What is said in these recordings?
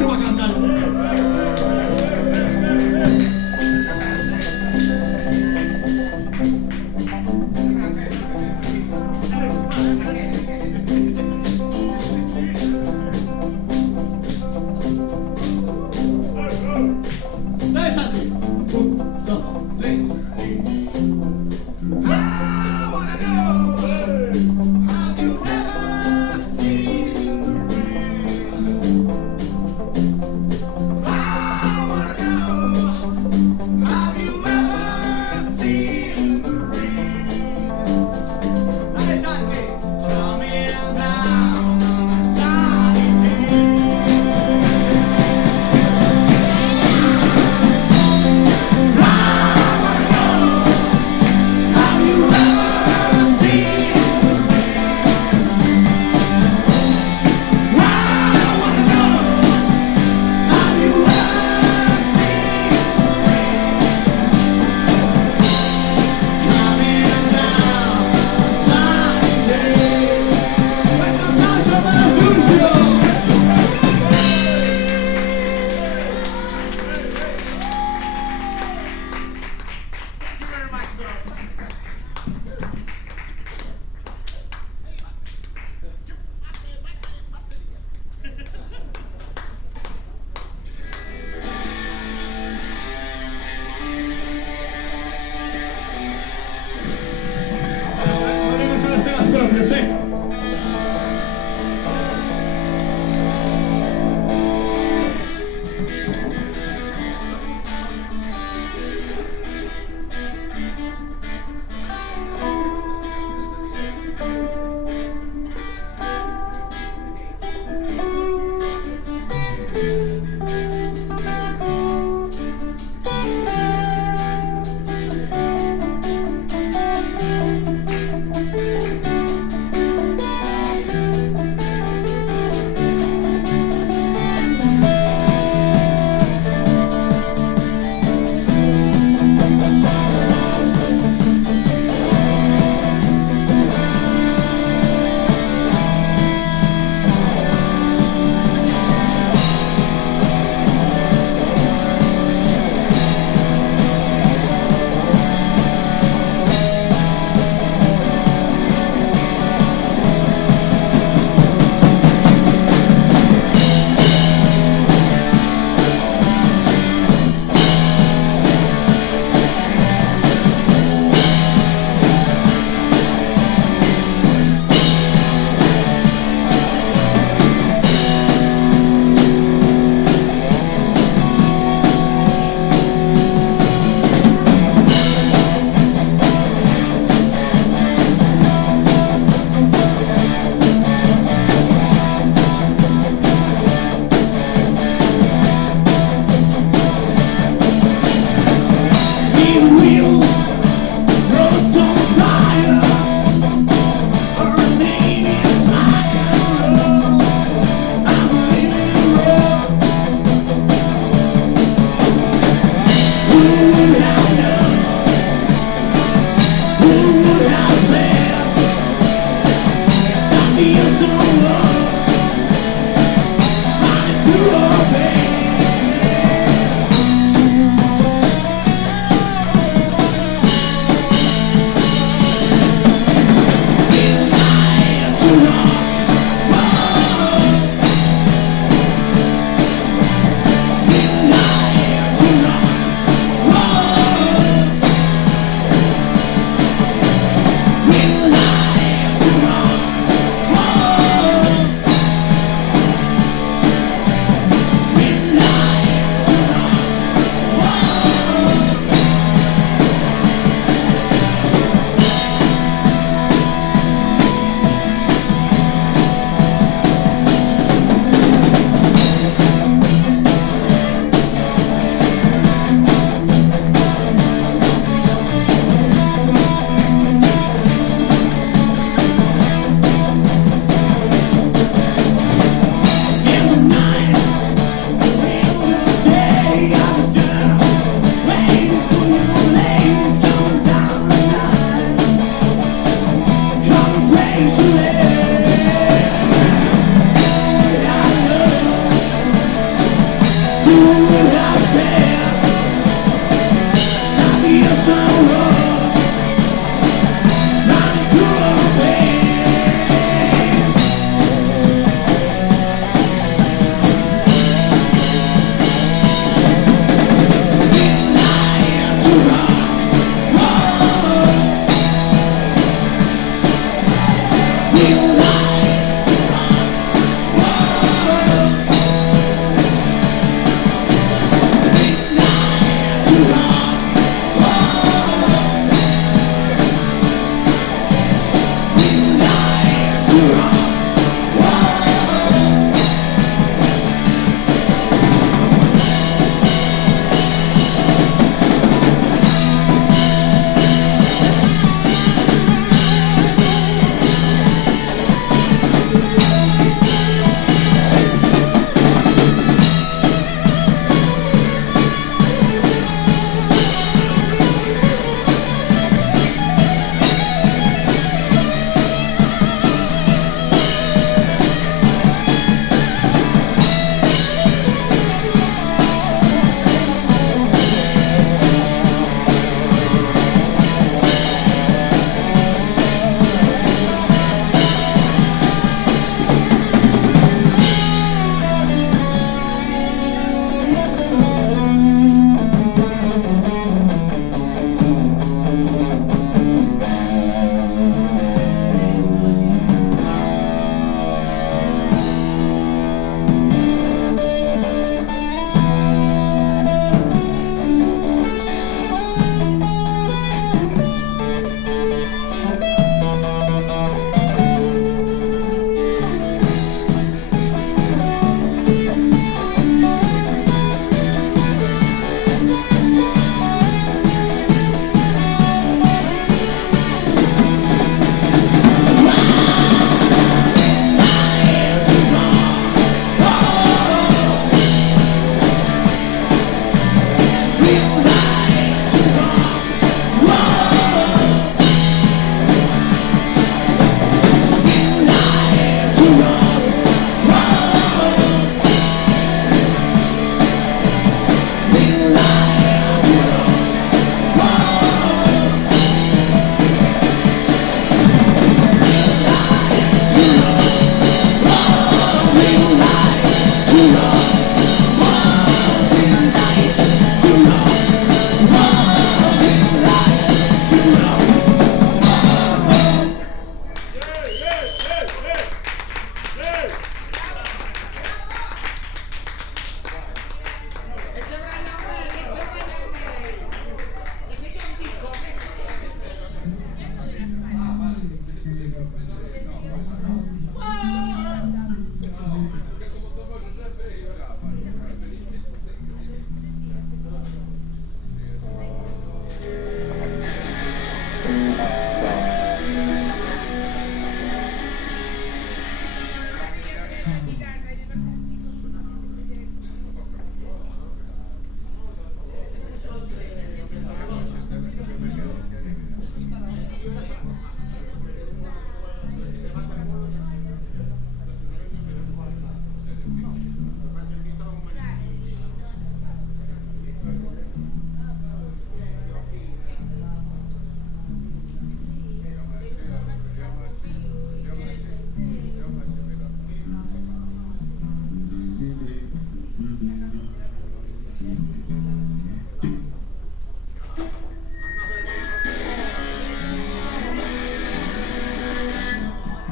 se va a cantar. Dale, Santi. 1, 2, 3. I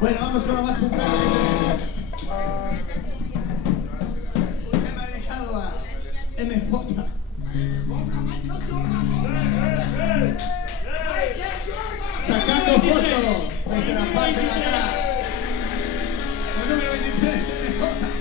Bueno, vamos con lo más puntual que tenemos. Un tema dedicado a MJ. Sacando fotos desde la parte de atrás. El número 23, MJ.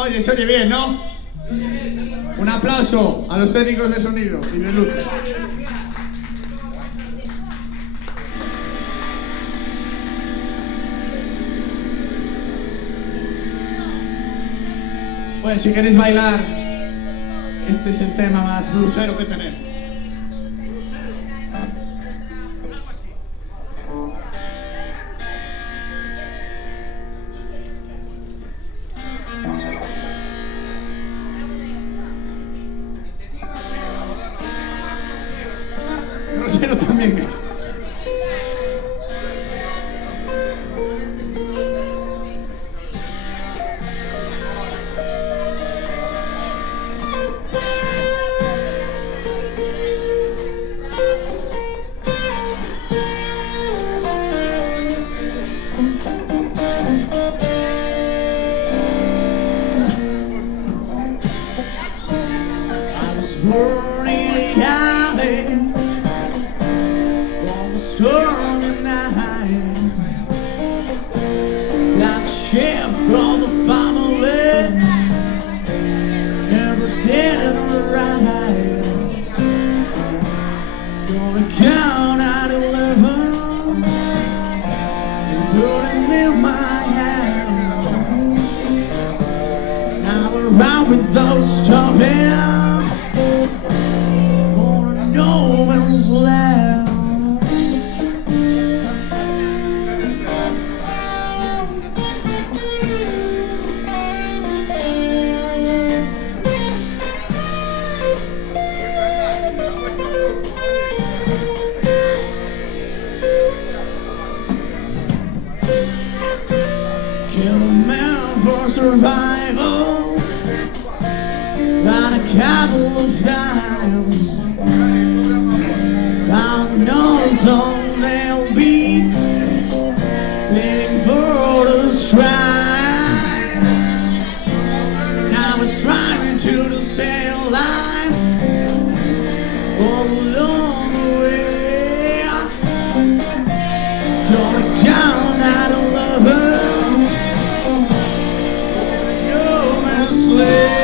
Oye, se oye bien, ¿no? Un aplauso a los técnicos de sonido y de luces. Bueno, si queréis bailar, este es el tema más blusero que tenemos. Grosero también es. With those stopping, wanna know when's left. Kill a man for survival. Run a couple of times. I know some they'll be begging for the strike. I was trying to stay alive all along the way. Gonna count out a lover, no man's land.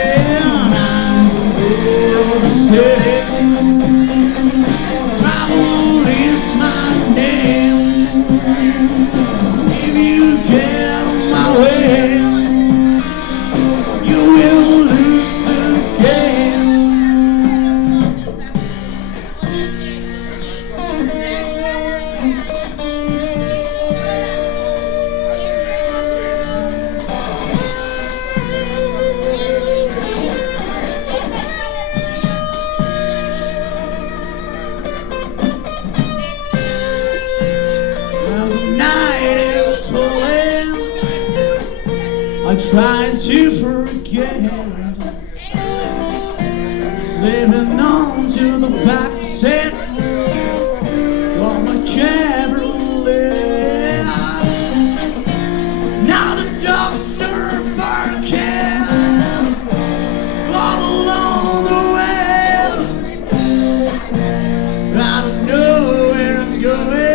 Travel is my name. If you get on my way, you will lose the game. I'm trying to forget, slipping on to the back seat of my Chevrolet. Now the dogs are barking all along the way. I don't know where I'm going,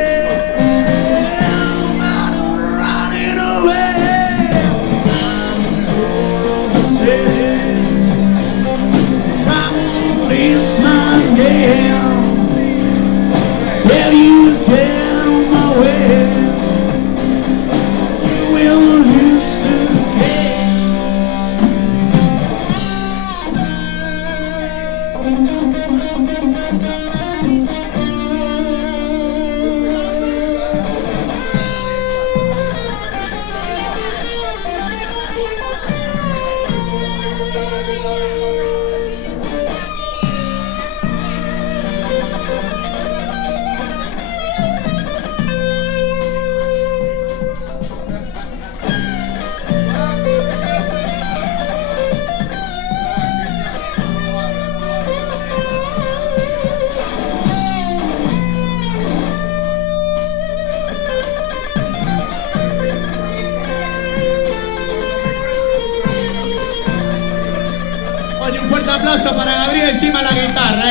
but I'm running away. Travel is my name. Will you get on my way? You will lose the Oye, un fuerte aplauso para Gabriel encima la guitarra,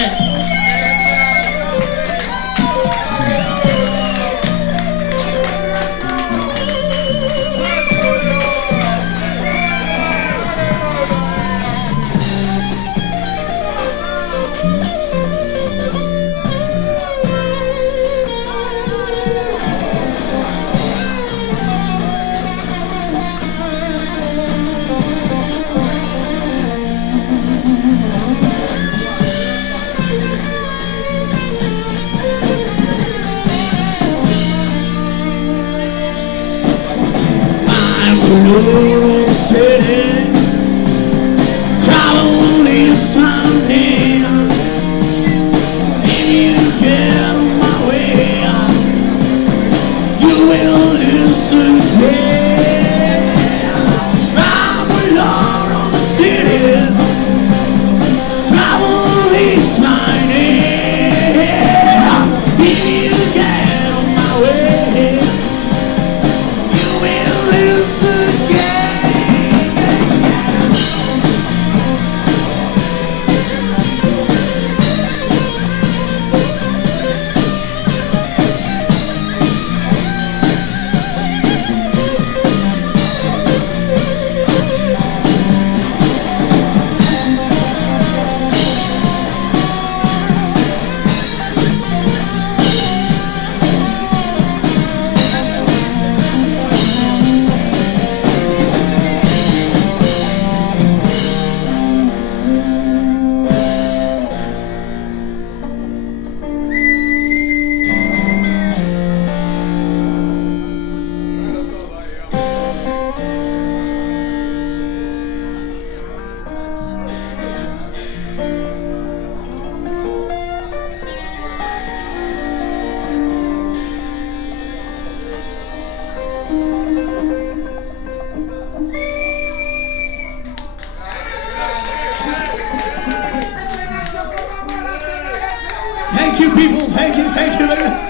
Thank you, people. Thank you very much.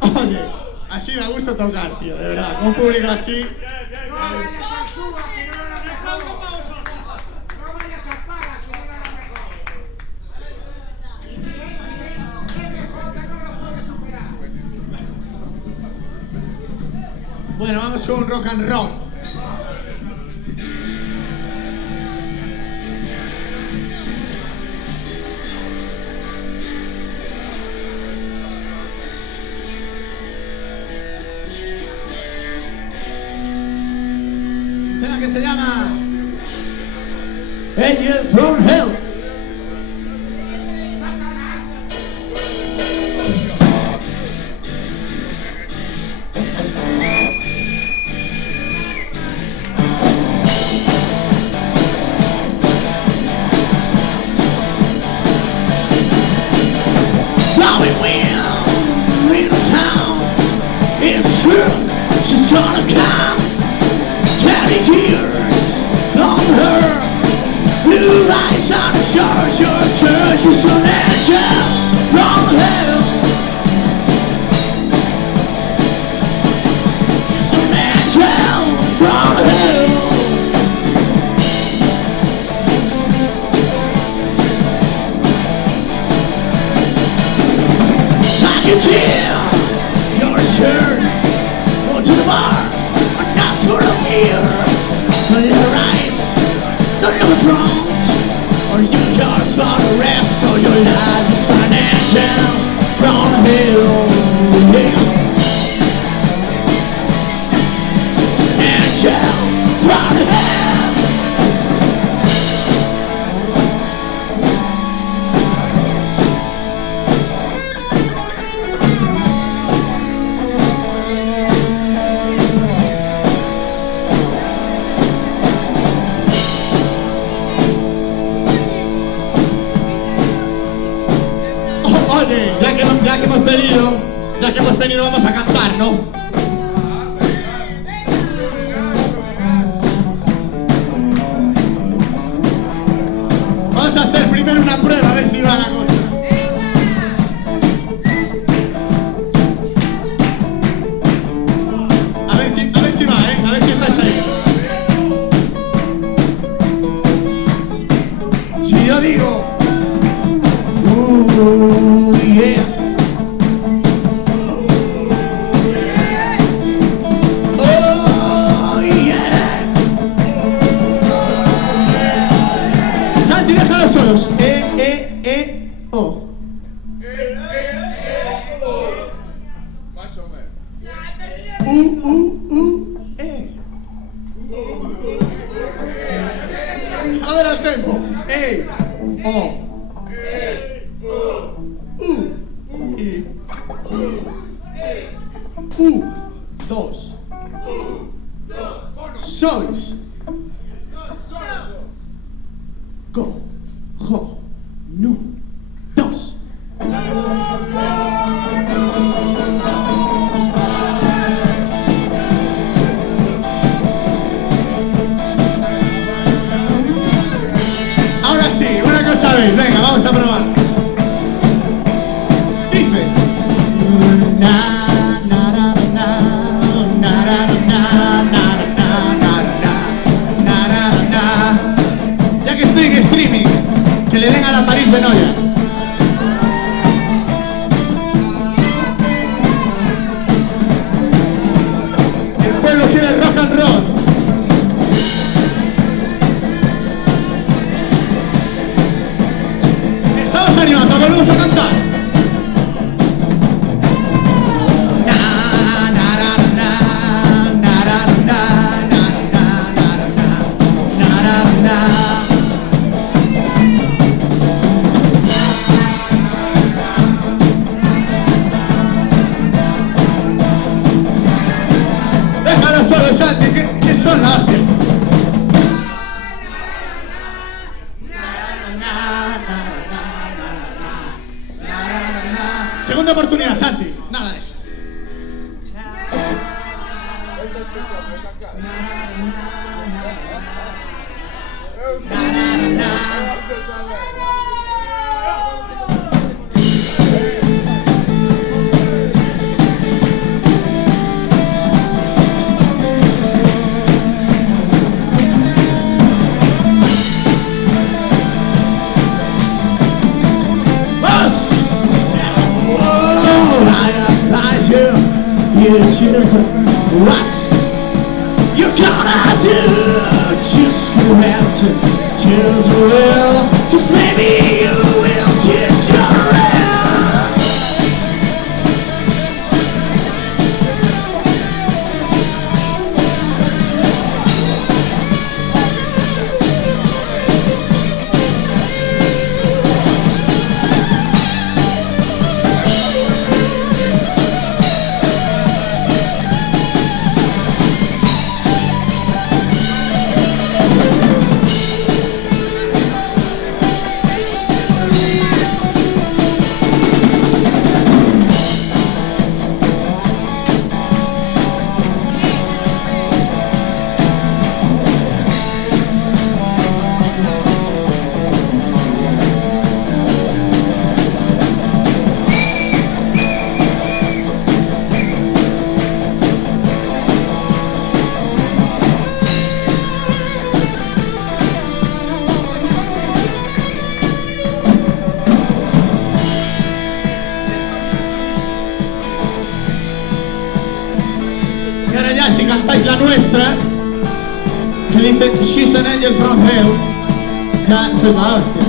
Oye, así me gusta tocar, tío, de verdad. Con un público así. No vayas al Cuba, que no era mejor. No vayas al Para, si no era mejor. Es mejor que no lo puedes superar. Bueno, vamos con un rock and roll. Un tema que se llama Angel from Hell. Blowing wind in town. It's true, she's gonna come. 20 years on her. Blue eyes on the shore, she's her. She's an angel from hell. She's an angel from hell. Take it in your shirt. Go to the bar, and not for a beer. Close your eyes, don't look front, or you just gonna rest all your life. It's an angel from hell. Angel from hell. Oye, ya que hemos venido, vamos a cantar, ¿no? Vamos a hacer primero una prueba, a ver si va la cosa. A ver si va, a ver si estáis ahí. Si yo digo yeah. Oh, yeah. Santi, déjalos solos. O. Más o menos. A ver al tempo. O. Dos. Sois. Go. Jo. Nu. Dos. Ahora sí, una cosa veis, venga, vamos a probar. Dice. Ya que estoy en streaming, que le den a la París Benoya. El pueblo quiere rock and roll. Estamos animados, volvemos a cantar. Déjalo solo, Santi, que son las hostia. Segunda oportunidad, Santi. Nada de eso. What you gonna do? Just go out to just will, cause maybe you will change your around. Y ahora ya, si cantáis la nuestra, que dice She's an angel from hell, ya sois la hostia.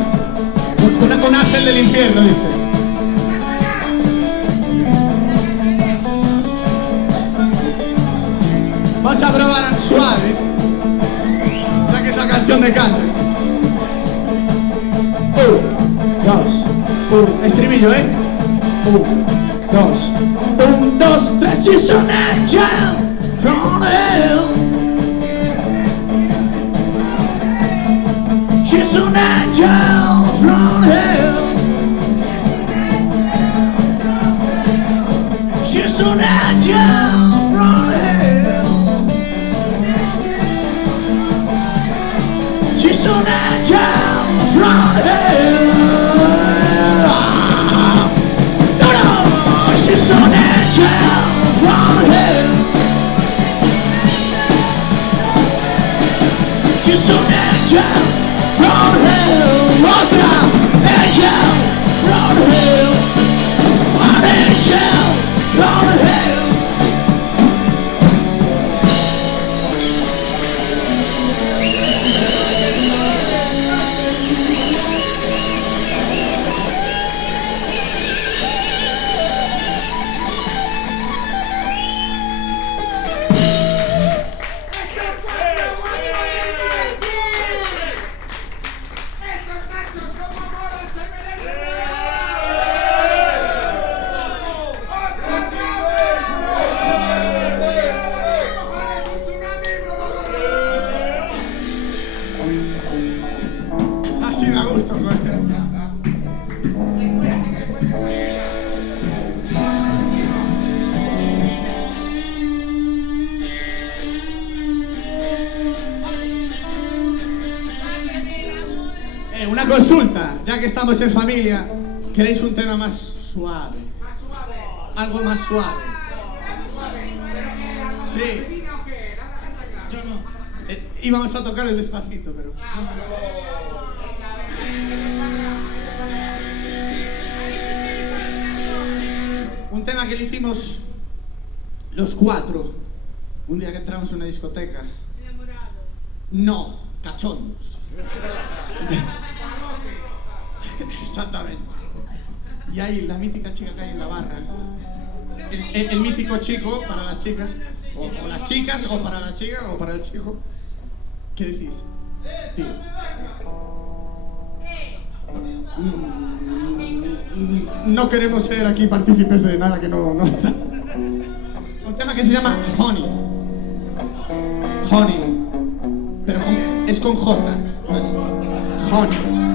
Un ángel del infierno, dice. Vas a probar suave, ya que es la canción de Cante. 1, 2, 1, estribillo, 1, 2, 1, 2, 3, she's an angel from hell. She's an angel from hell. She's an angel from hell. She's an angel from hell. No, no, she's an angel from hell. She's an angel from hell. Otra angel from hell. An angel from hell. Estos machos como moran se merecen. ¡Otros ¡Cojones, un tsunami! Así me gusta, pues. Espérate que le cuente Una consulta, ya que estamos en familia, ¿queréis un tema más suave? más suave. Algo más suave. Más suave. ¿Pero qué? ¿Algo Sí. de Sevilla o qué? Dame la canta clara. Yo no. Íbamos a tocar el despacito, pero... Un tema que le hicimos los cuatro, un día que entramos en una discoteca. Enamorados. No, cachondos. Exactamente. Y ahí la mítica chica que hay en la barra, el mítico chico para las chicas, o las chicas, o para la chica, o para el chico. ¿Qué decís? Tío. No queremos ser aquí partícipes de nada que no. Un tema que se llama Honey. Honey. Pero es con J. No es Honey.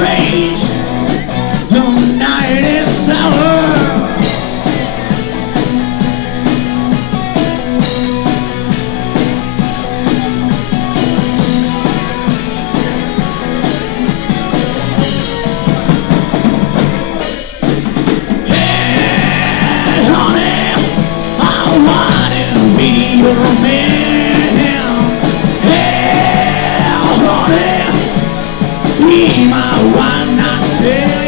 rage. The night is sour. Hey, honey, I want to be your man. Hey, honey, be my one night stand.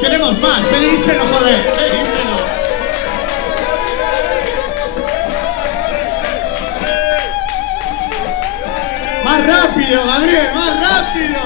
Queremos más, pedíselo, joder, pedíselo. Más rápido, Gabriel, más rápido.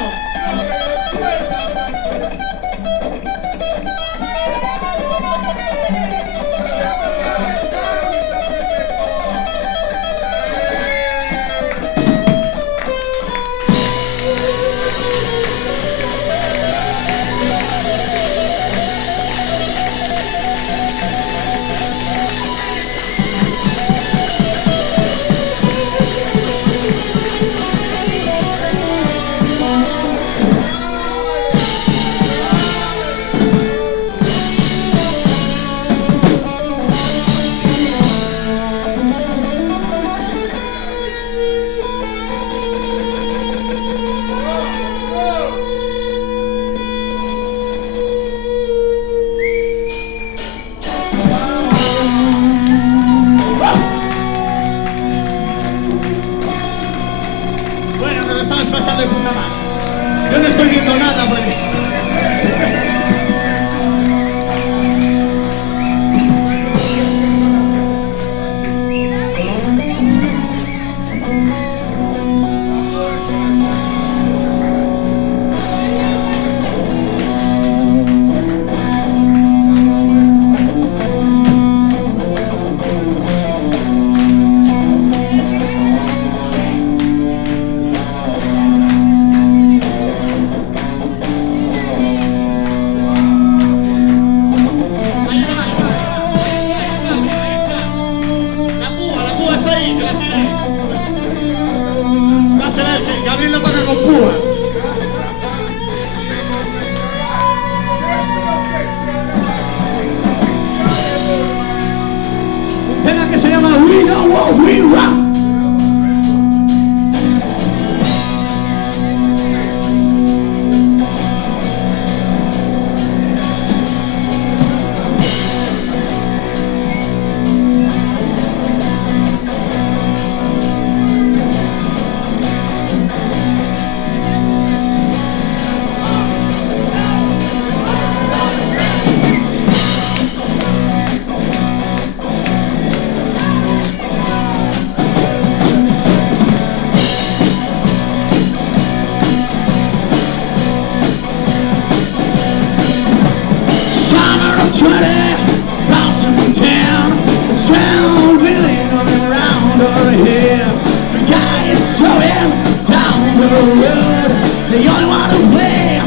20,000 down. The sound really coming around our heads. The guy is showing down the road. The only one to play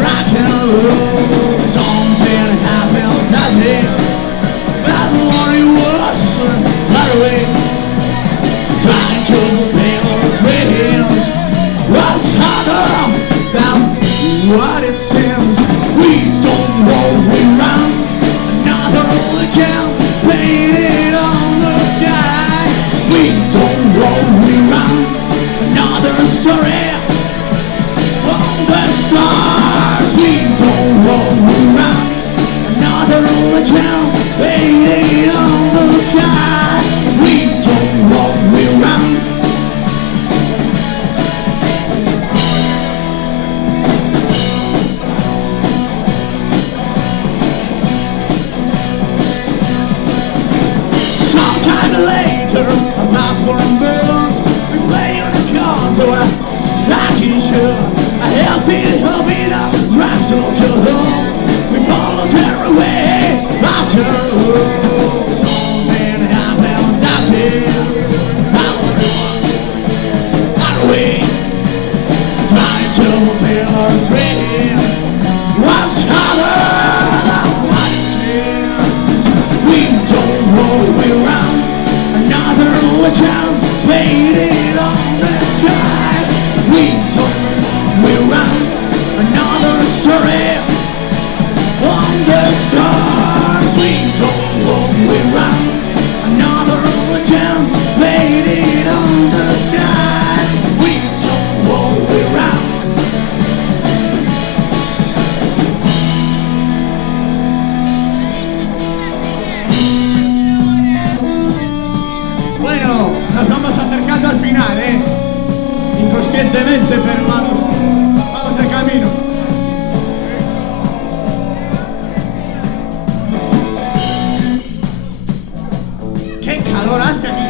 rock and roll. Something happened that day. That morning was far away. Trying to pay our dreams was harder than what it seems. We don't walk around another legend painted on the sky. We don't walk around another story on the stars. We don't walk around another legend painted on the sky. We don't walk around. Sometime later, I'm out for ambulance. We play on the cards, so I'm lucky sure. I help it, drugs and alcohol. We follow their way after all. Something happened that day. Far away, trying to feel our dream was harder than what it seems. We don't roll around another legend painted on the sky. We don't roll around another story on the stars. We don't roll around another legend painted on the sky. We don't roll around. Bueno, nos vamos acercando al final, inconscientemente, pero vamos de camino. ¡Qué calor hace aquí!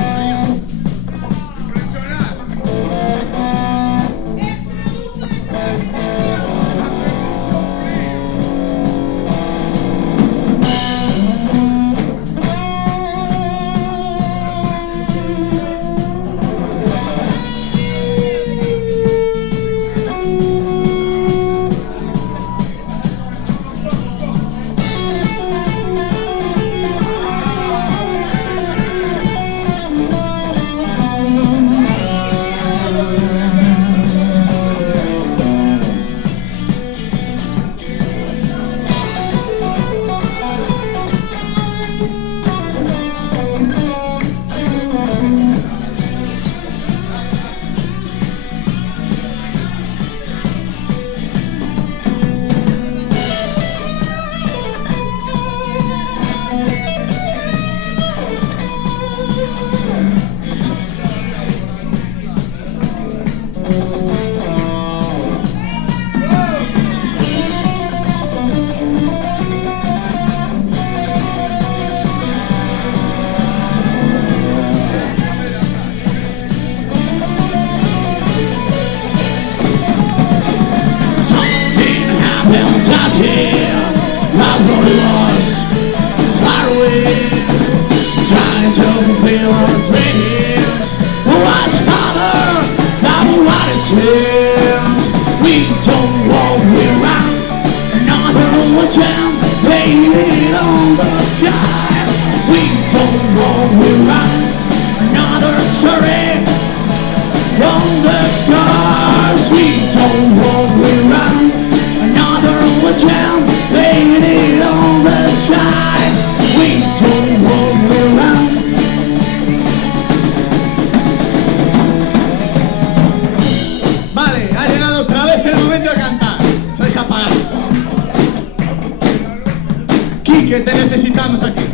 Quique, te necesitamos aquí.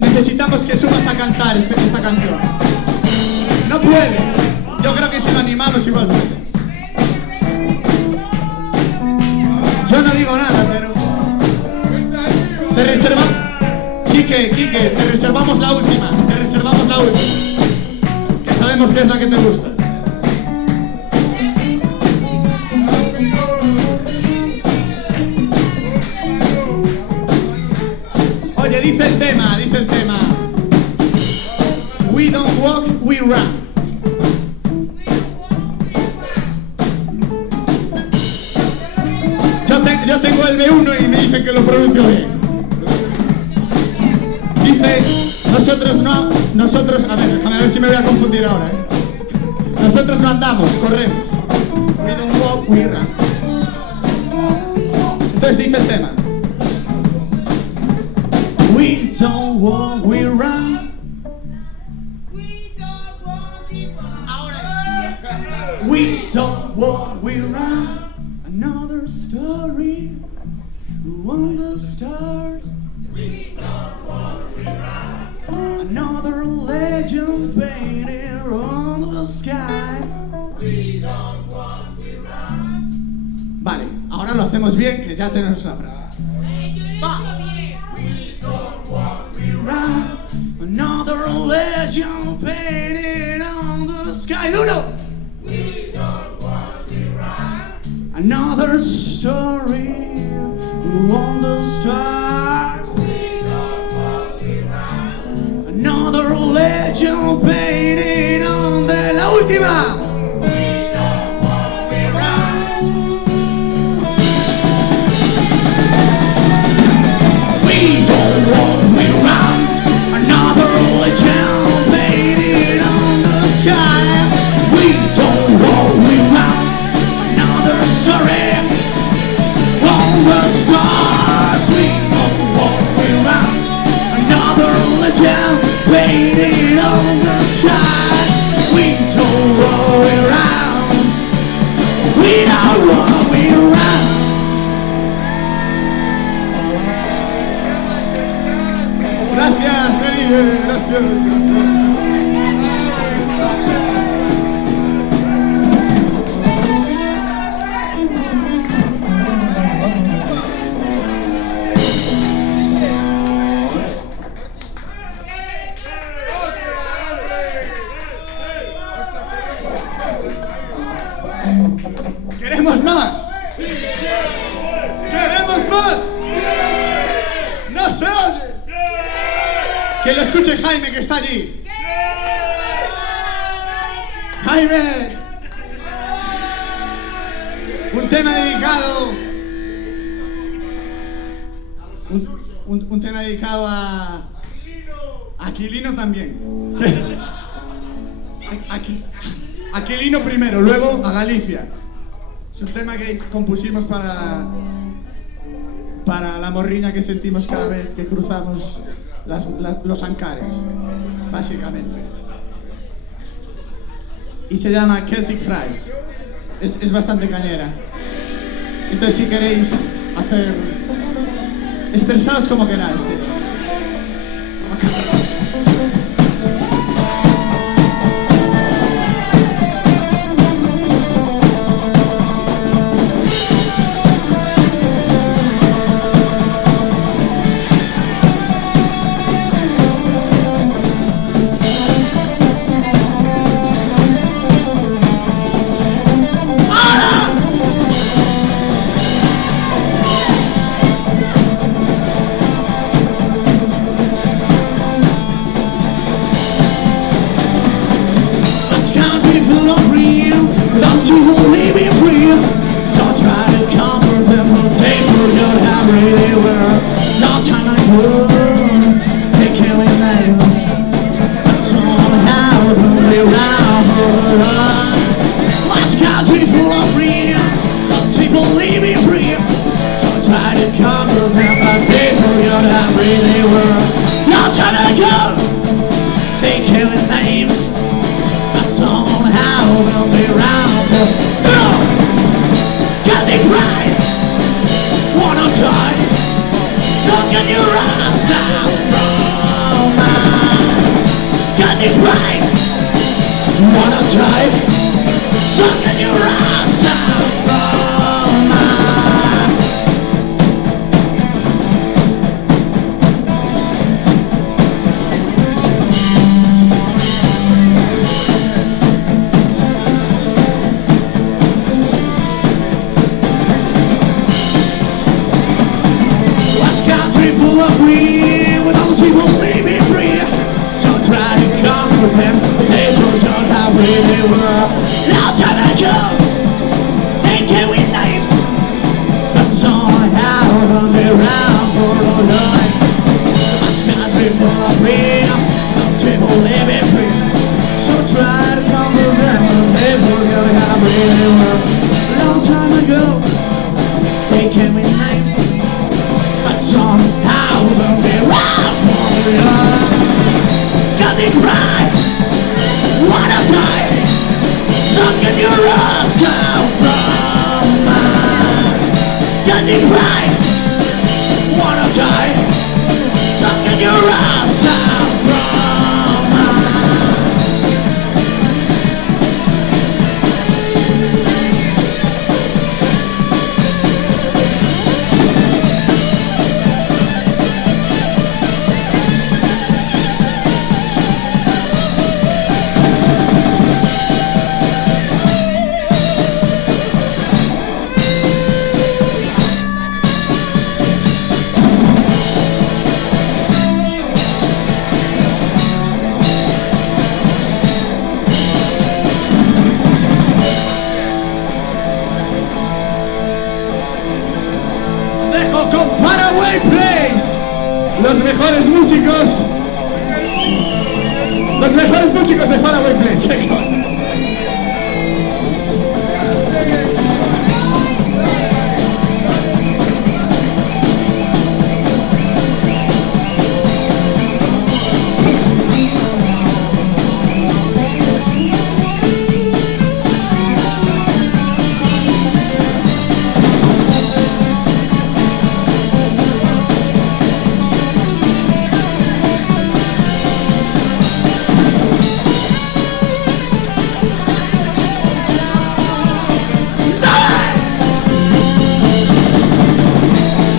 Necesitamos que subas a cantar esta canción. No puede. Yo creo que si lo animamos igual puede. Yo no digo nada, pero... Te reservamos... Quique, te reservamos la última. Te reservamos la última. Que sabemos que es la que te gusta. Vale, dice el tema. We don't walk, we run. Yo tengo el B1 y me dicen que lo pronuncio bien. Dice, nosotros, a ver si me voy a confundir ahora, Nosotros no andamos, corremos. We don't walk, we run. Entonces dice el tema. We don't walk, we run. We don't walk, we run. Another story on the stars. We don't walk, we run. Another legend painted on the sky. We don't walk, we run. Vale, ahora lo hacemos bien, que ya tenemos una prueba. Va. We don't walk, we run. Another legend painted on the sky. Duro. We don't walk, we run. Another story on the stars. We don't walk, we run. Another legend painted on the la última. We don't walk, we run. We don't walk, we run. Another legend painted on the sky. We don't walk, we run. Another story on the stars. We don't walk, we run. Another legend painted on the sky. We don't walk, we run. We don't walk, we run. Gracias, Felipe, gracias. ¿Queremos más? ¿Queremos más? ¡No se oye! Que lo escuche Jaime, que está allí. ¡Jaime! Un tema dedicado... Un tema dedicado a... Aquilino también. Aquilino primero, luego a Galicia. Es un tema que compusimos para la morriña que sentimos cada vez que cruzamos los Ancares, básicamente. Y se llama Celtic Fry. Es bastante cañera. Entonces si queréis hacer... expresaos como queráis, tío. Country full of green with won't leave me free. So try to comfort them. They forgot how we were. Long time ago, they came with knives, but somehow on the round for all life. This country full of freedom, people living free. So try to comfort them. They forgot how we were. Long time ago, they came with knives, but somehow on the round for all life. Got it right. Wanna die? Suck in your ass out from mine. Got it right. Wanna die? Suck in your ass out from mine. Dejo con Faraway Place. Los mejores músicos de Faraway Place.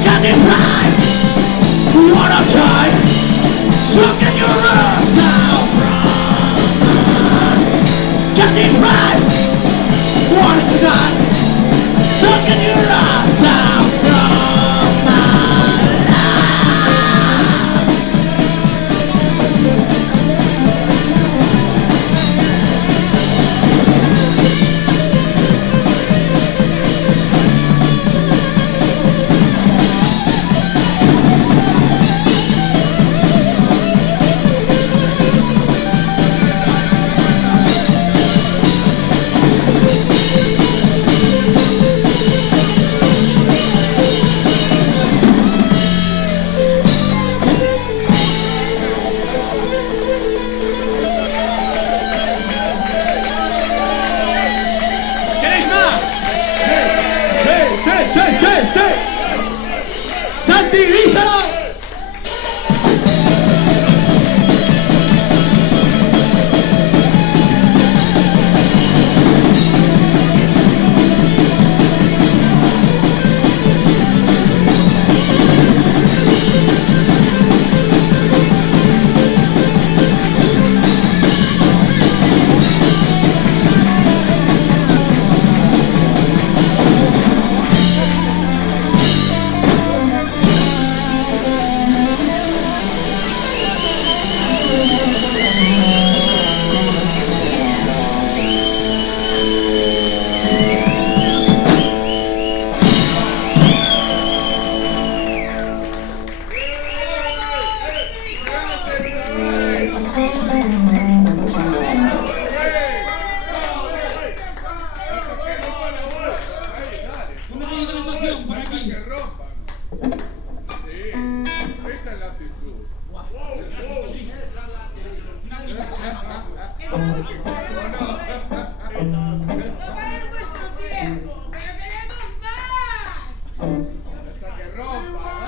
Got it right. Wanna die? Suck in your ass out from mine. Got it right. Wanna die? Suck in your ass out from mine. ¿Queréis más? Sí. Santi, díselo.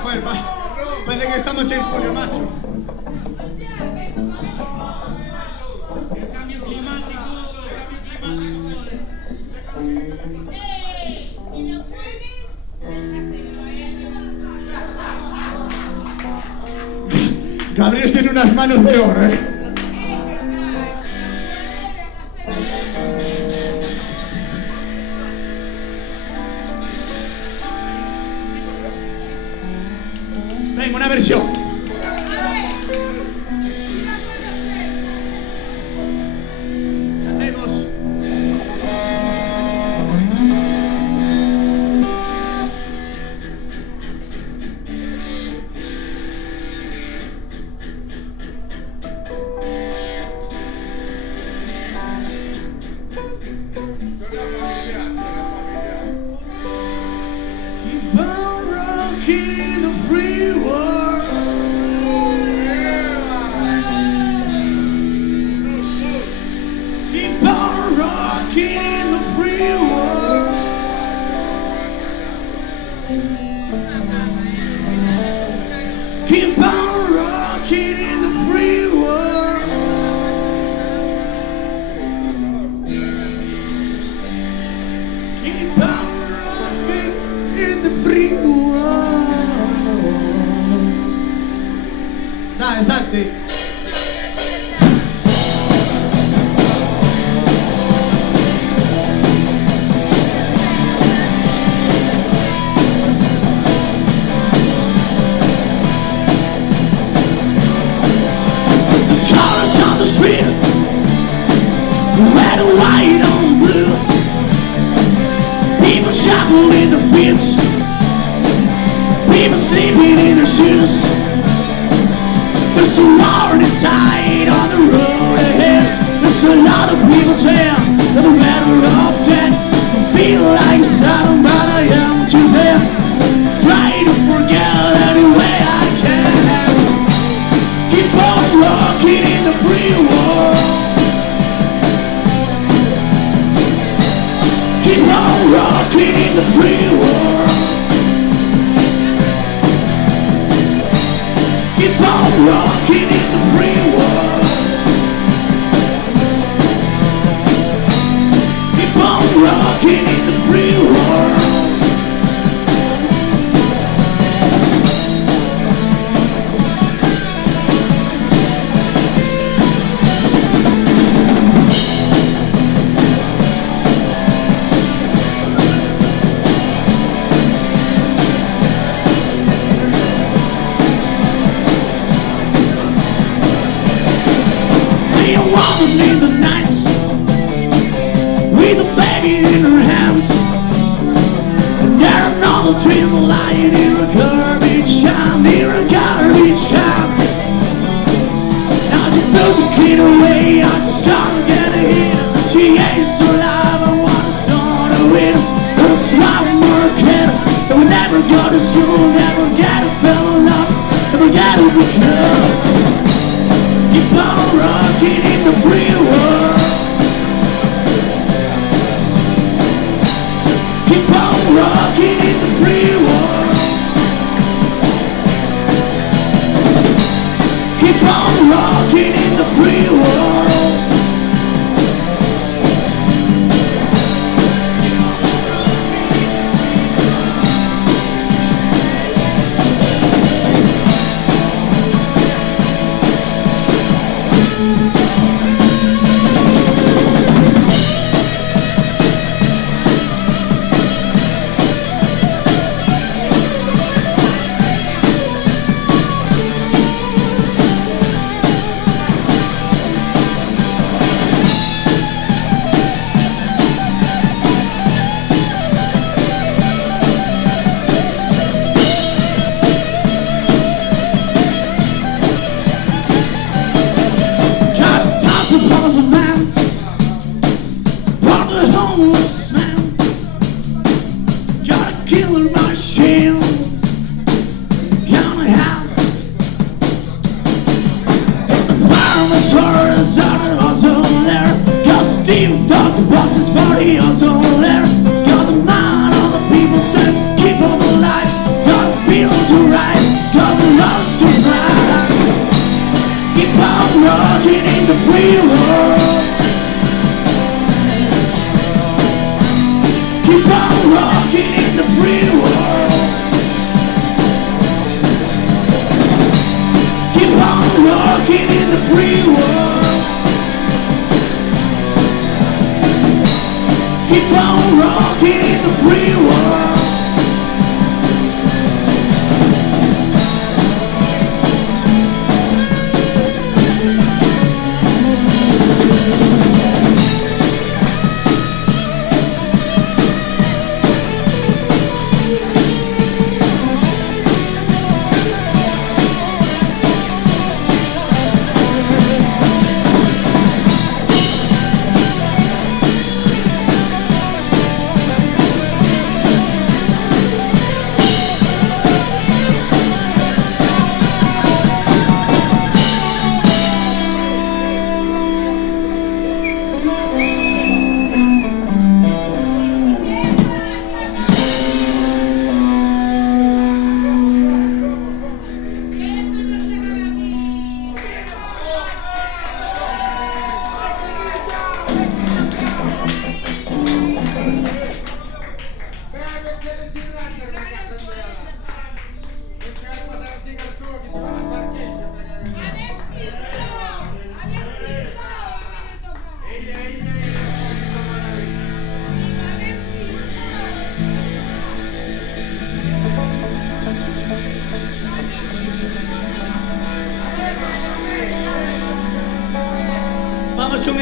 Joder, parece que estamos en julio, macho. El cambio climático, Si lo puedes, déjaselo a él. Gabriel tiene unas manos de oro, ¿eh? Venga, una versión. rocking in the free world. Keep on rocking in the free world. Keep on rocking in the free world. Keep on rocking in the free world. Dai, Santi. Red, white, and blue. People shuffle in the fields. People sleeping in their shoes. There's a war inside on the road ahead. There's a lot of people saying that they're better off dead. I feel like Sodom, but I am too dead. Try to forget any way I can. Keep on rocking in the free world. Keep on rocking in the free world. Keep on rocking in the free world. Keep on rocking in the free world. Walking in the night with a baby in her hands, and there another tree lying in a garbage can, near a garbage can. Now she throws a kid away, I just can't get a hit. She hates her life, I wanna start her with a swammer kid that will never go to school, never get a fell in love, never get a good girl. Keep on rocking in the free world. Keep on rocking in the free world. Keep on rocking in the free world.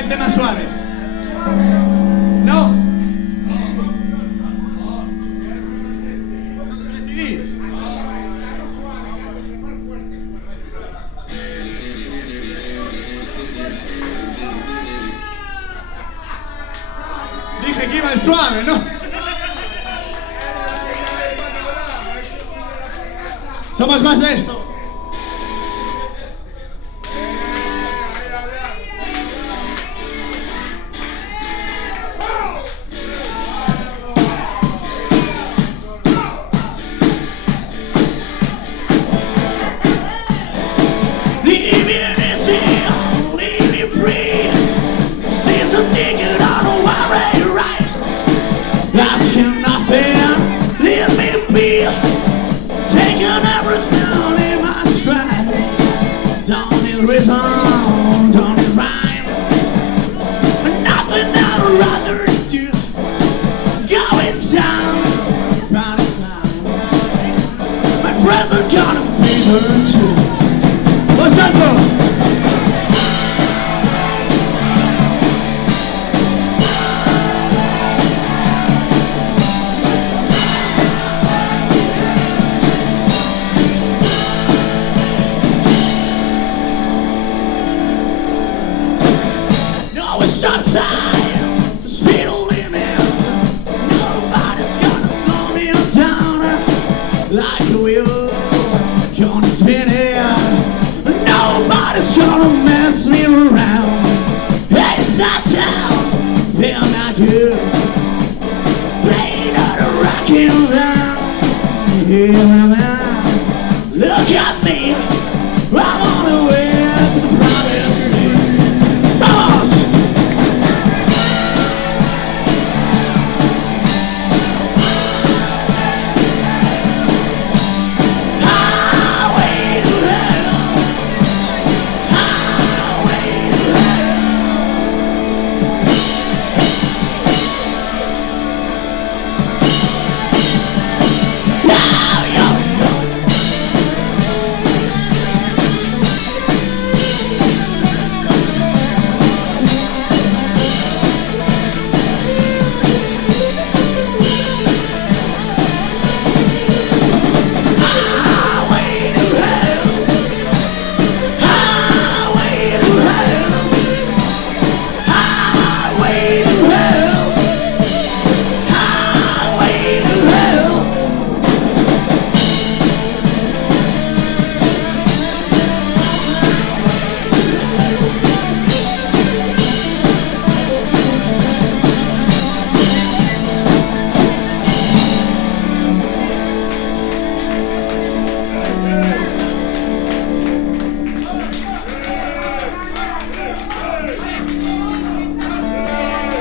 el tema suave. No. ¿Vosotros decidís? Dije que iba el suave, ¿no? Somos más de esto.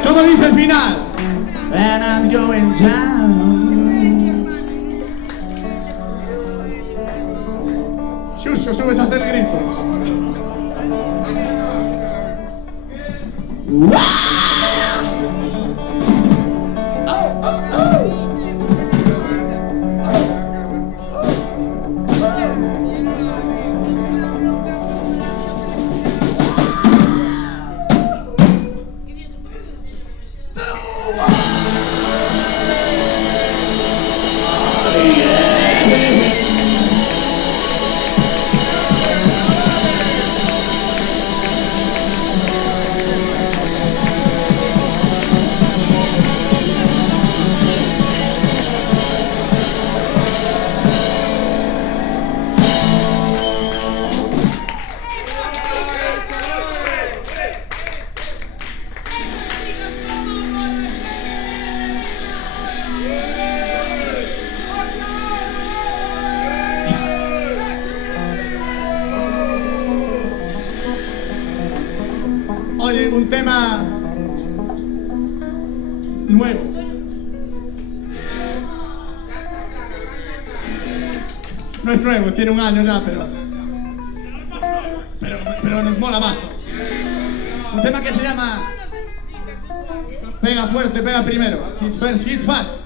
¿Cómo dice el final? And I'm going down. Xuxo, subes a hacer el grito. Oye, un tema nuevo. No es nuevo, tiene un año ya, pero nos mola más. Un tema que se llama Pega fuerte, pega primero. Hit first, hit fast.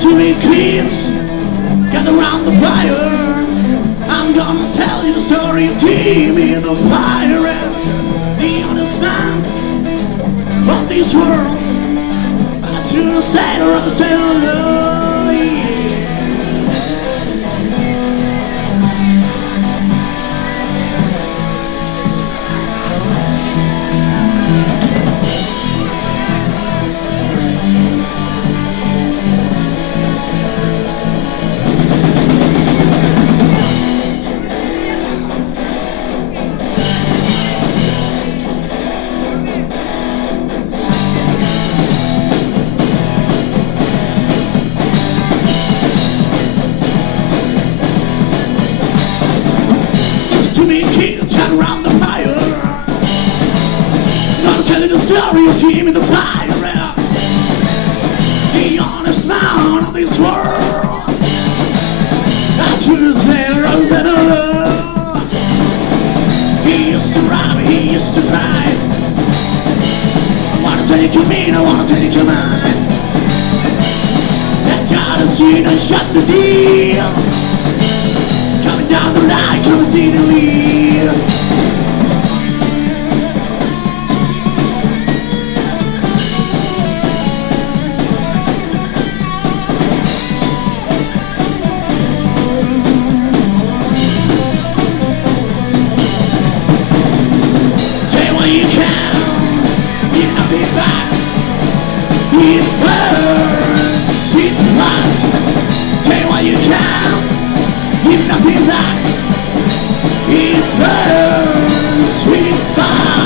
to me kids, gather around the fire. I'm gonna tell you the story of Jimmy the pirate, the honest man of this world, a true sailor of the sailor, yeah. To me kids gather around the fire. Gonna tell you the story of Jimmy the pirate, the honest man of this world, a true sailor of sailor. He used to rob, he used to cry. I wanna take you mean, I wanna take you mine. That God has seen and shut the deal. Coming down the line, come and see the lead. Say what you can, you know be back. It first, it must. Say what you can. Give nothing back. It burns with fire.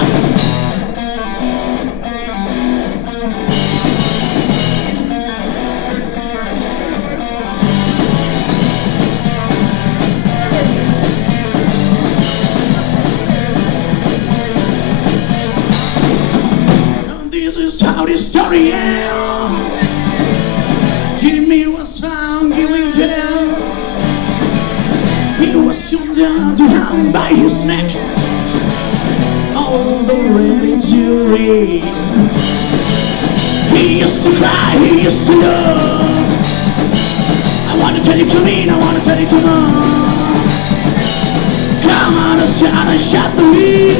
And this is how the story ends. Jimmy was found guilty jail. He was sewn down to hang by his neck, all the way to rain. He used to cry, he used to love. I wanna tell you come in, I wanna tell you come on. Come on and shut the lead.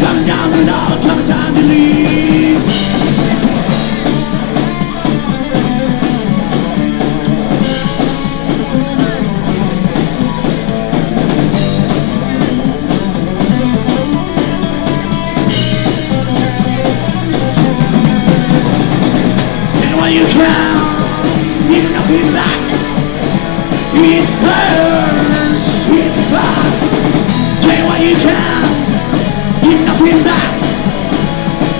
Come down the door, come time to leave. You can, you know be back. It burns, it fast. Say what you can, you know be back.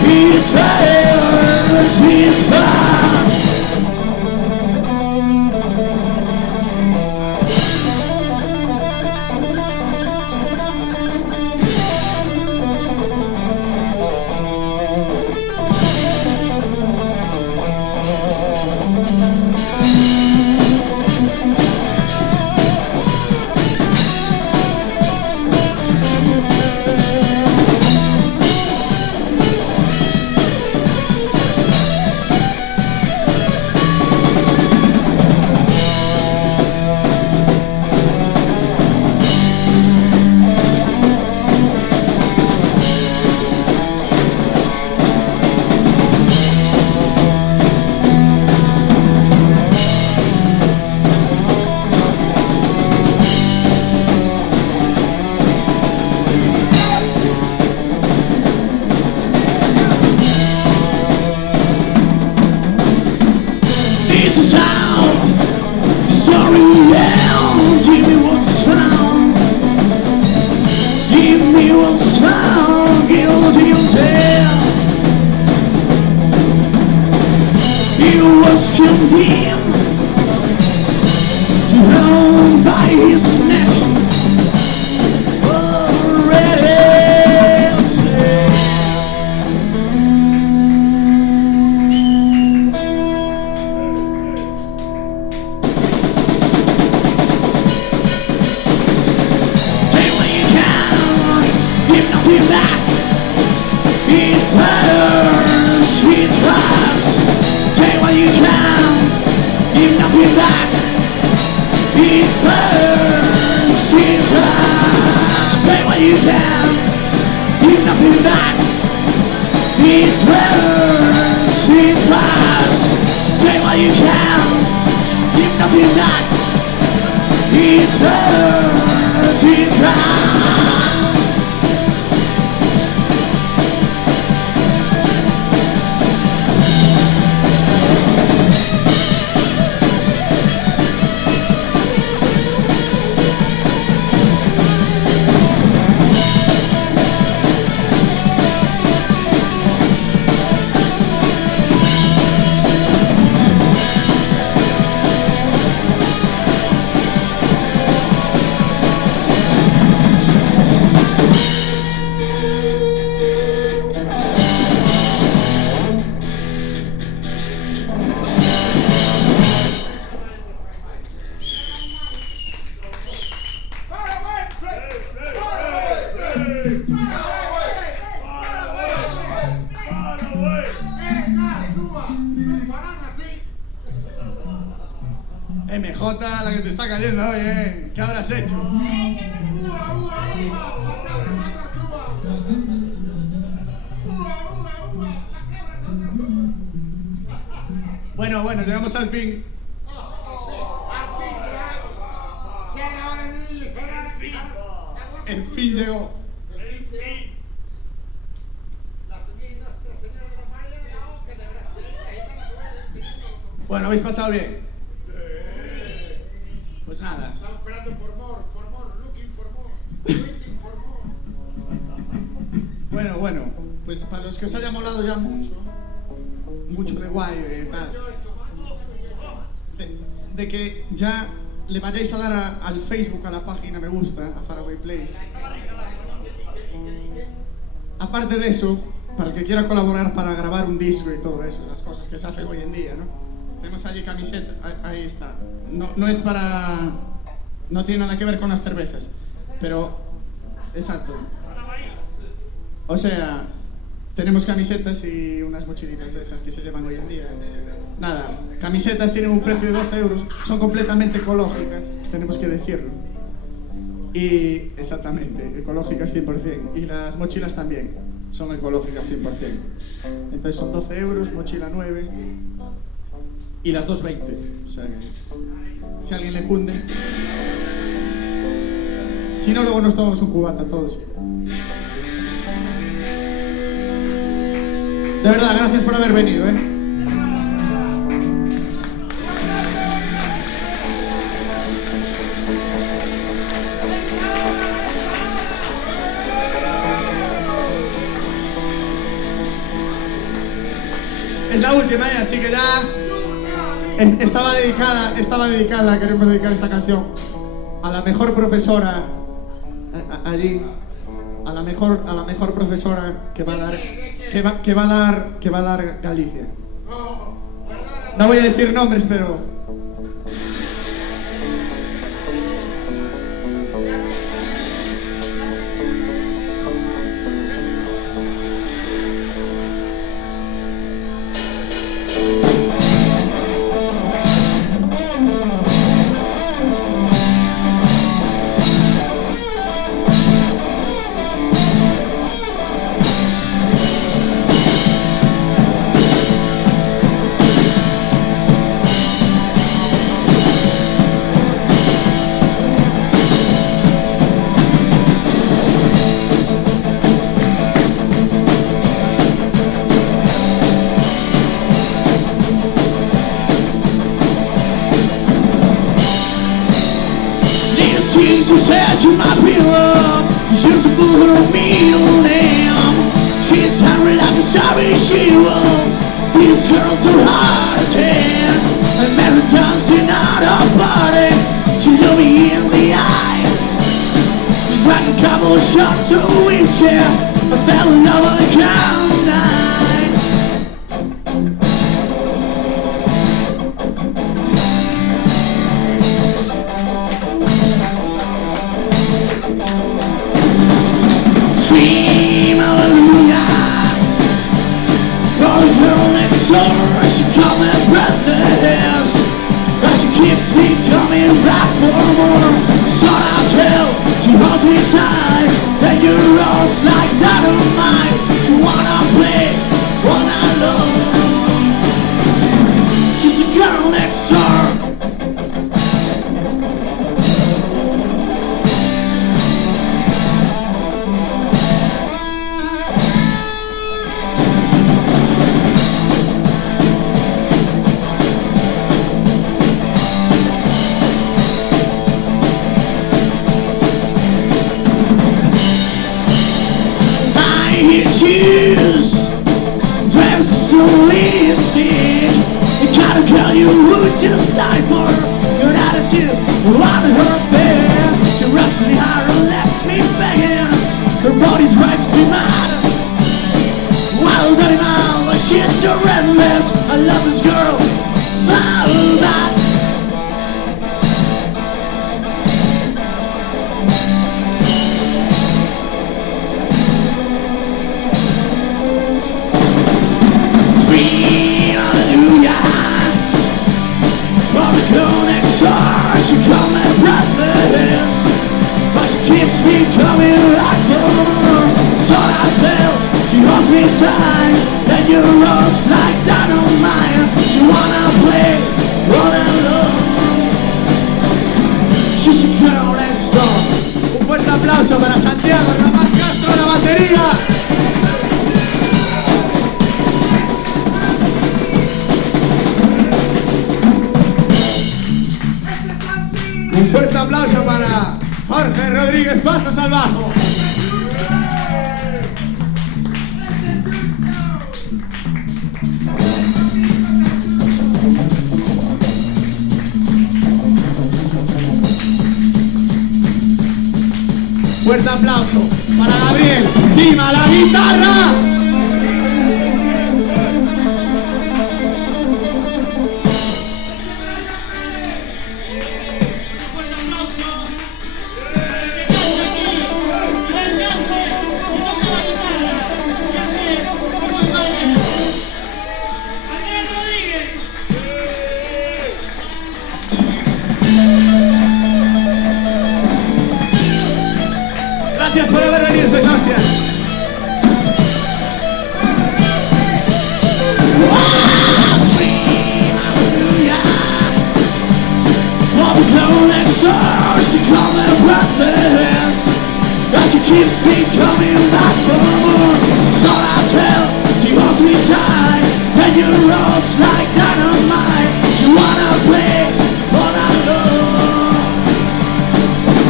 It burns, it fast. This is how the story ends. Jimmy was found. Jimmy was found guilty of death. He was condemned to hang by his neck. Already said. It burns, it fast. Take what you can. back. It burns, it burns. Say what you can, give nothing back. It burns, it burns. Say what you can, give nothing back. It burns, it burns. MJ, la que te está cayendo hoy, ¿eh? ¿Qué habrás hecho? Bueno, llegamos al fin. El fin llegó. Bueno, ¿habéis pasado bien? Pues nada. Estamos esperando por more, looking for more, waiting for more. Bueno, pues para los que os haya molado ya mucho de guay, de tal, de que ya le vayáis a dar al Facebook, a la página me gusta, a Faraway Place. Aparte de eso, para el que quiera colaborar para grabar un disco y todo eso, las cosas que se hacen hoy en día, ¿no? Tenemos allí camiseta, ahí está. No es para... no tiene nada que ver con las cervezas, pero... exacto. O sea, tenemos camisetas y unas mochilitas de esas que se llevan hoy en día. Nada, camisetas tienen un precio de 12 euros, son completamente ecológicas, tenemos que decirlo. Y, exactamente, ecológicas 100%. Y las mochilas también son ecológicas 100%. Entonces son 12 euros, mochila 9 y las dos 20. O sea que, si a alguien le cunde. Si no, luego nos tomamos un cubata todos. De verdad, gracias por haber venido, ¿eh? Es la última, ¿eh? Así que ya estaba dedicada, queremos dedicar esta canción a la mejor profesora allí, a la mejor profesora que va a dar Galicia. No voy a decir nombres, pero she said you might be loved. She's a put her middle name. She's hungry like a sorry she will. These girls are hard to tame. I met her dancing at a party. She looked me in the eyes. We drank a couple of shots of whiskey. I fell in love with the count night. Scream hallelujah. For the girl next door, she come and breathless. As she next door. You would just die for your attitude on her bed. She rushes me hard and left me begging. Her body drives me mad. Wild animal, she's so relentless. I love this girl so bad. She come and breathless, but she keeps me coming like boom. So I tell, she holds me tight, and you roast like dynamite. You wanna play, run alone. She's a girl next door. Un fuerte aplauso para Santiago Román Castro en la batería. Un fuerte aplauso para Jorge Rodríguez Pazos al bajo. Fuerte aplauso para Gabriel Sima, la guitarra. Gracias por haber venido, sois hostias. She keeps me coming back for more. So I tell, she holds me tight, and you roast like dynamite. She wanna play all I love.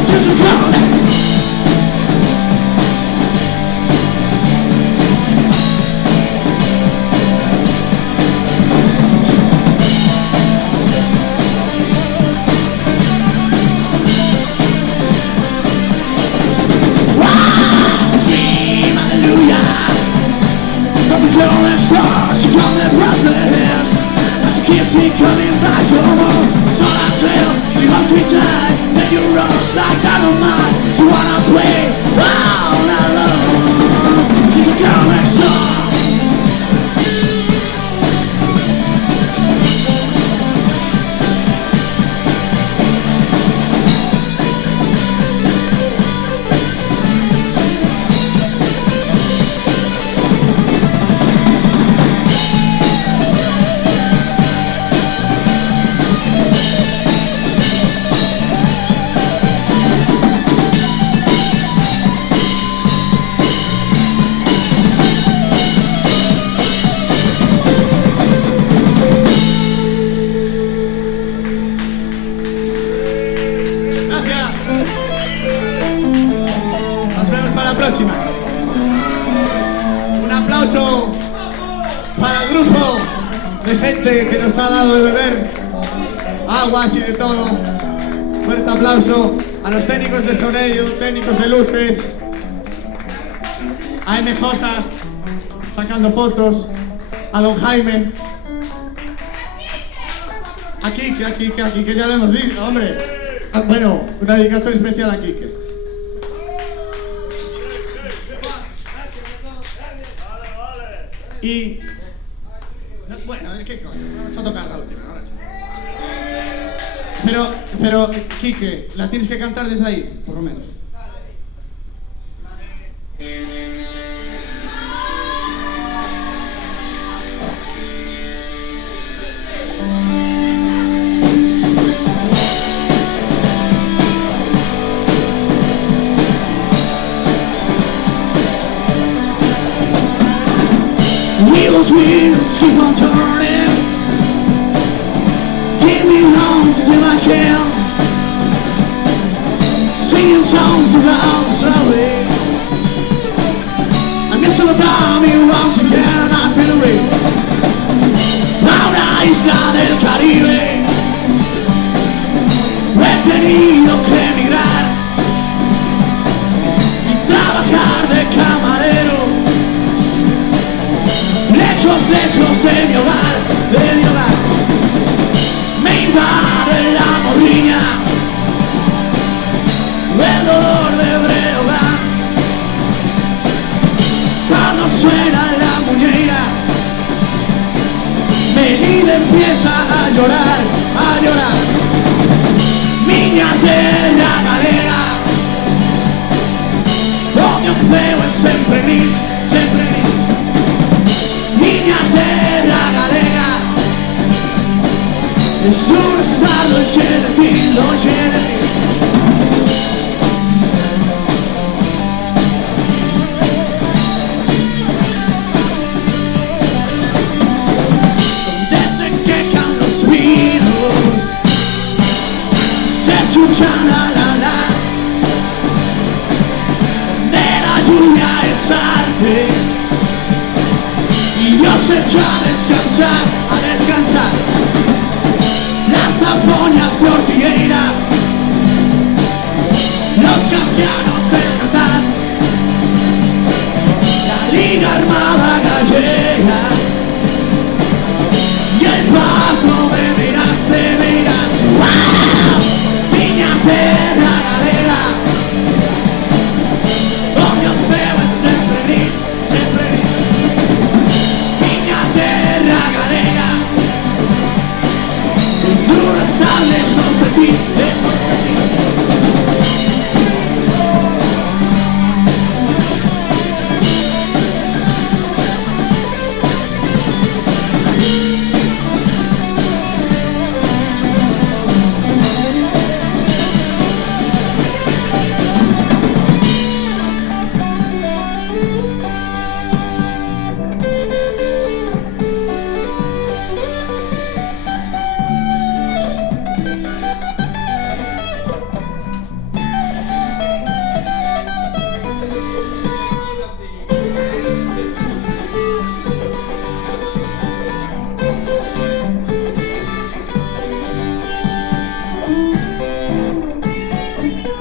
She's a girl. She comes and breathless, and she keeps me coming back to her. So I tell, she must be tight, and you roast like dynamite. She wanna play all night long. She's a girl next door. Un aplauso para el grupo de gente que nos ha dado de beber aguas y de todo. Fuerte aplauso a los técnicos de sonido, técnicos de luces, a MJ sacando fotos, a don Jaime, a Kike, ya lo hemos dicho, hombre. Bueno, una dedicatoria especial a Kike. Y... no, bueno, es que vamos a tocar la última, ahora sí. Pero, Kike, la tienes que cantar desde ahí, por lo menos. Let's keep on turning. Give me long till I can. Singing songs about sorry. I miss all about me once again. I feel the rain. A una isla del Caribe he tenido que emigrar y trabajar de camarero, lejos, lejos de mi hogar, de mi hogar. Me invade la morriña, el dolor de brehogar. Cuando suena la muñeira, mi vida empieza a llorar, a llorar. Miña terra galega, o mio feo è sempre lì, sempre lì. Miña terra galega, nessuno sta longe di te, longe di te. Escucha la la la de la lluvia es arte y Dios se echa a descansar, a descansar. Las zampoñas de Ortigueira, los campeanos del Natal, la Liga Armada Gallega y el paso de Miras, de Miras. ¡Wow! Terra galega, o mio feo è sempre lì, sempre lì. Miña terra galega, nessuno sta lejos de ti, lejos de ti.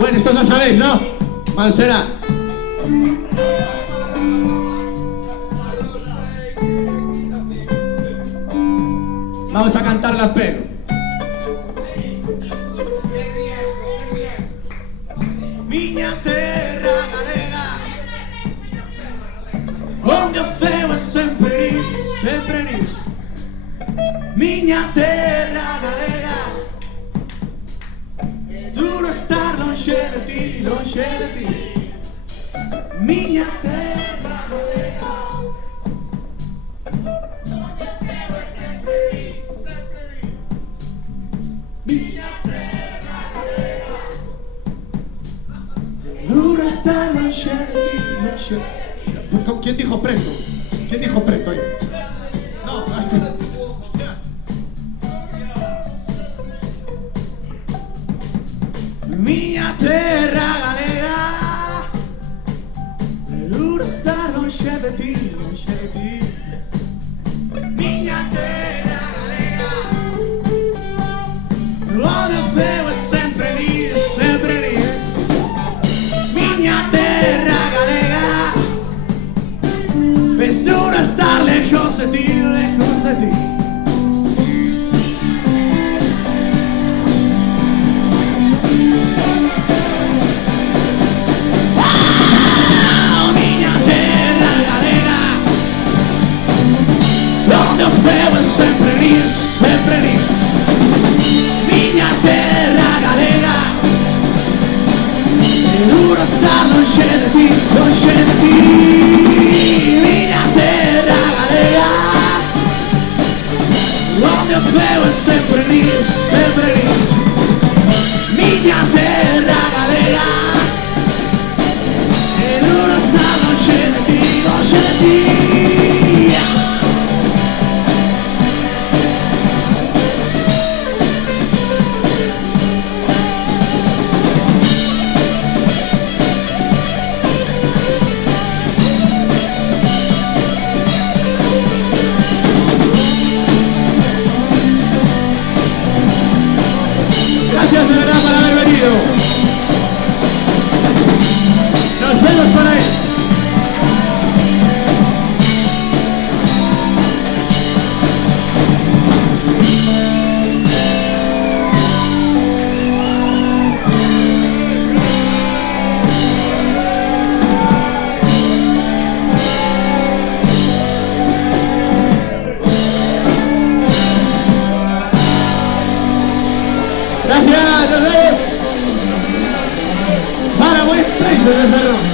Bueno, estos lo sabéis, ¿no? ¿Cuál será? Vamos a cantar las pelo. Miña terra galega, onde o feo é sempre nis, sempre nis. Miña terra galega, duro estar longe de ti, longe de ti. Miña terra galega, onde o feo é sempre nis, sempre nis. Miña terra galega, duro estar longe de ti, longe de ti. ¿Quién dijo preto? ¿Quién dijo preto? No, es que... Hostia. Miña terra galega, è duro star longe de ti, longe de ti. Miña terra galega, l'odio feo è sempre lì, sempre lì. Miña terra galega, es duro estar lejos de ti, lejos de ti. Feo è sempre lì, sempre lì. Miña terra galega, è duro star longe de ti, longe de ti. Miña terra galega, l'odio feo è sempre lì, sempre lì. Miña terra galega, è duro star longe de ti, longe de ti. Gracias, nos vemos. Para buen precio de cerro.